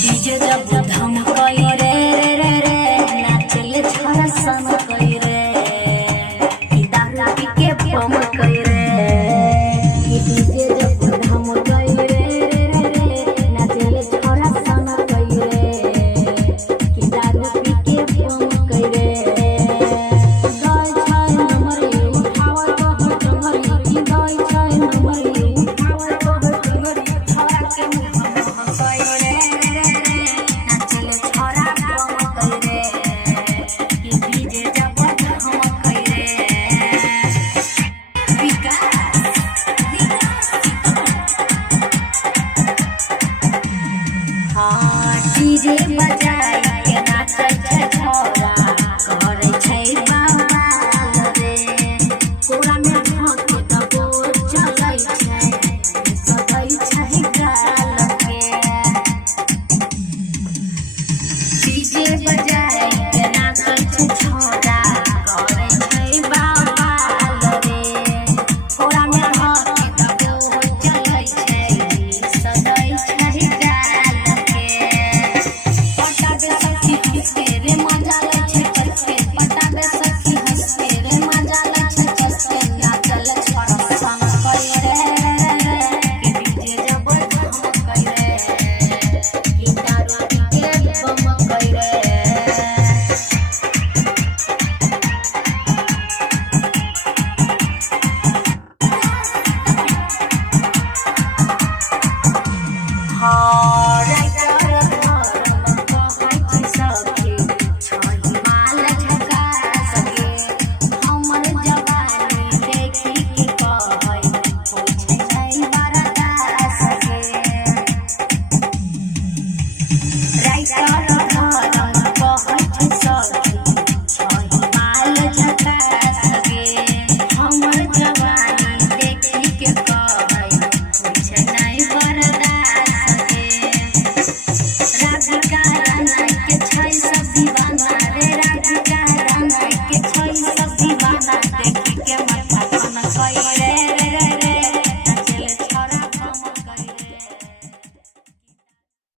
DJ जब धम कई रे रे रे नाचले छोरा सन कई रे दारू पी के बम कई रे डीजे जब धम कई रे रे रे नाचले छोरा सन कई रे दारू पी के बम कई रे गाय छाय नंबर उठावा तो डंगरी की गाय छाय नंबर उठावा तो डंगरी छोरा के मुंह कई रे डीजे बजाई के नाचै छै छोरा करे छै बवाल रे कोरा में भाके दबोर चलै छै सदै छै गाल के डीजे बजाई के नाचै छै छोरा करे छै बवाल रे कोरा में भाके दबोर चलै छै सदै छै गाल के तेरे मजा ले छे चस्के पटाबे सखी हंसते रे मजा ले छे चस्के नाचल छोरा सन कई रे डीजे जब धम कई रे दारू पी के बम कई रे सब दीवाना रे राधिका राना के छै सब दीवाना देख